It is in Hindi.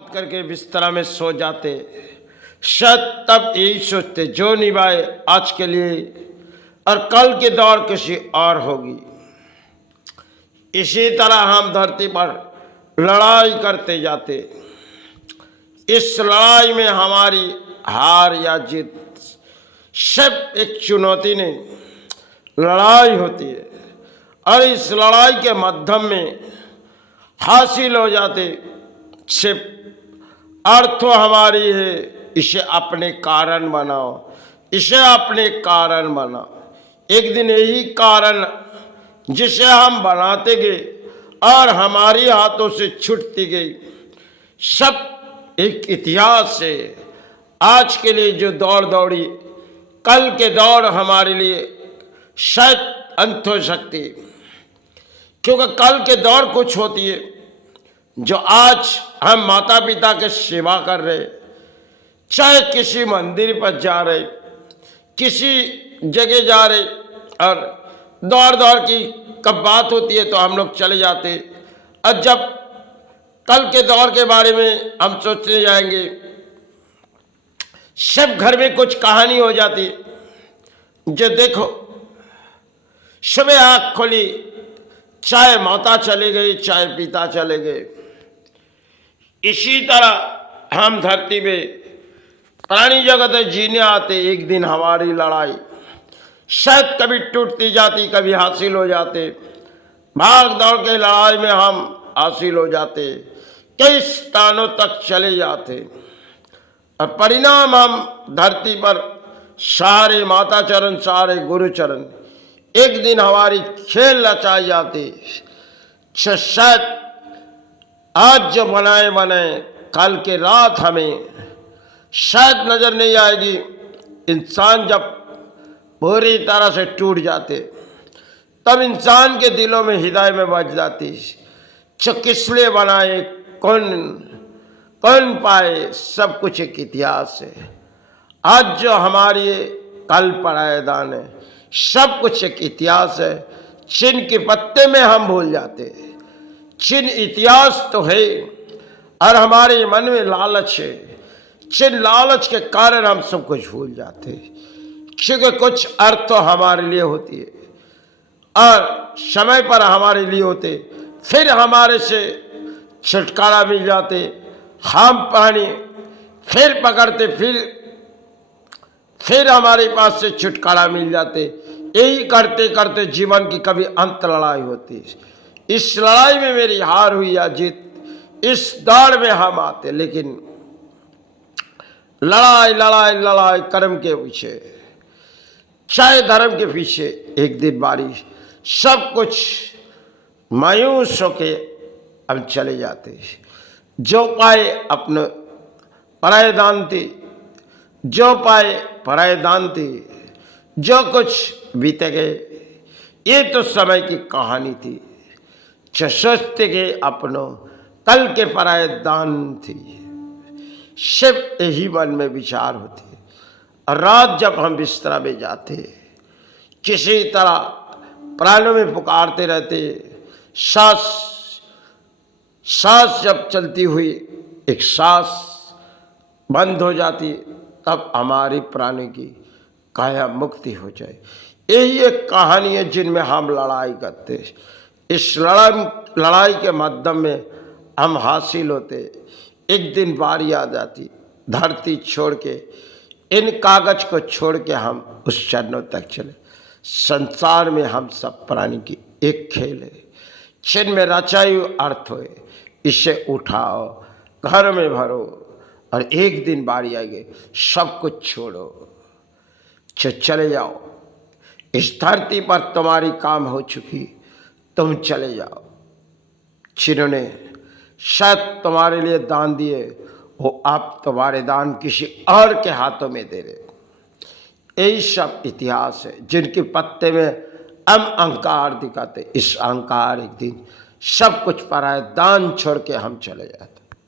करके बिस्तरा में सो जाते, शायद तब यही सोचते जो निभाए आज के लिए और कल की दौड़ किसी और होगी। इसी तरह हम धरती पर लड़ाई करते जाते। इस लड़ाई में हमारी हार या जीत सब एक चुनौती नहीं, लड़ाई होती है और इस लड़ाई के माध्यम में हासिल हो जाते सिर्फ अर्थ हमारी है। इसे अपने कारण बनाओ, इसे अपने कारण बनाओ। एक दिन यही कारण जिसे हम बनाते गए और हमारी हाथों से छूटती गई, सब एक इतिहास है। आज के लिए जो दौड़ दौड़ी, कल के दौड़ हमारे लिए शायद अंत हो सकती है, क्योंकि कल के दौड़ कुछ होती है जो आज हम माता पिता के सेवा कर रहे, चाहे किसी मंदिर पर जा रहे, किसी जगह जा रहे और दौड़ दौड़ की कब बात होती है तो हम लोग चले जाते, और जब कल के दौर के बारे में हम सोचने जाएंगे सब घर में कुछ कहानी हो जाती। जो देखो सुबह आँख खोली, चाहे माता चले गई चाहे पिता चले गए। इसी तरह हम धरती में प्राणी जगत जीने आते, एक दिन हमारी लड़ाई शायद कभी टूटती जाती, कभी हासिल हो जाते। भाग दौड़ के लड़ाई में हम हासिल हो जाते, कई स्थानों तक चले जाते और परिणाम हम धरती पर सारे माता चरण, सारे गुरु चरण, एक दिन हमारी खेल रचाई जाती। शायद आज जो बनाए कल के रात हमें शायद नजर नहीं आएगी। इंसान जब पूरी तरह से टूट जाते तब इंसान के दिलों में हृदय में बज जाती, जो किस लिए बनाए, कौन कौन पाए, सब कुछ एक इतिहास है। आज जो हमारी कल परायदान है, सब कुछ एक इतिहास है। चिन्ह के पत्ते में हम भूल जाते, चिन्ह इतिहास तो है और हमारे मन में लालच है। चिन्ह लालच के कारण हम सब कुछ भूल जाते, क्योंकि कुछ अर्थ तो हमारे लिए होती है और समय पर हमारे लिए होते, फिर हमारे से छुटकारा मिल जाते। हम पानी फिर पकड़ते, फिर हमारे पास से छुटकारा मिल जाते। यही करते करते जीवन की कभी अंत लड़ाई होती। इस लड़ाई में मेरी हार हुई या जीत, इस दौड़ में हम आते, लेकिन लड़ाई लड़ाई लड़ाई कर्म के पीछे, चाहे धर्म के पीछे, एक दिन बारिश, सब कुछ मायूस होके हम चले जाते। जो पाए अपने पराये दान थी, जो पाए पराये दान थी, जो कुछ बीते गए ये तो समय की कहानी थी। जो सोचते गए अपनों कल के पराये दान थी, सिर्फ यही मन में विचार होते। और रात जब हम बिस्तरा में जाते, किसी तरह प्राणों में पुकारते रहते, सांस सांस जब चलती हुई एक सांस बंद हो जाती, तब हमारी प्राणी की काया मुक्ति हो जाए। यही एक कहानी है जिनमें हम लड़ाई करते। इस लड़ाई के माध्यम में हम हासिल होते। एक दिन बारी आ जाती, धरती छोड़ के, इन कागज को छोड़ के हम उस चरणों तक चले। संसार में हम सब प्राणी की एक खेल है, चिन्ह में रचाई अर्थ हो, इसे उठाओ, घर में भरो और एक दिन बारी आएगी, सब कुछ छोड़ो, चले जाओ। इस धरती पर तुम्हारी काम हो चुकी, तुम चले जाओ। जिन्होंने शायद तुम्हारे लिए दान दिए, वो आप तुम्हारे दान किसी और के हाथों में दे रहे। यही सब इतिहास है जिनके पत्ते में हम अहंकार दिखाते। इस अहंकार एक दिन सब कुछ पराये दान छोड़ के हम चले जाते।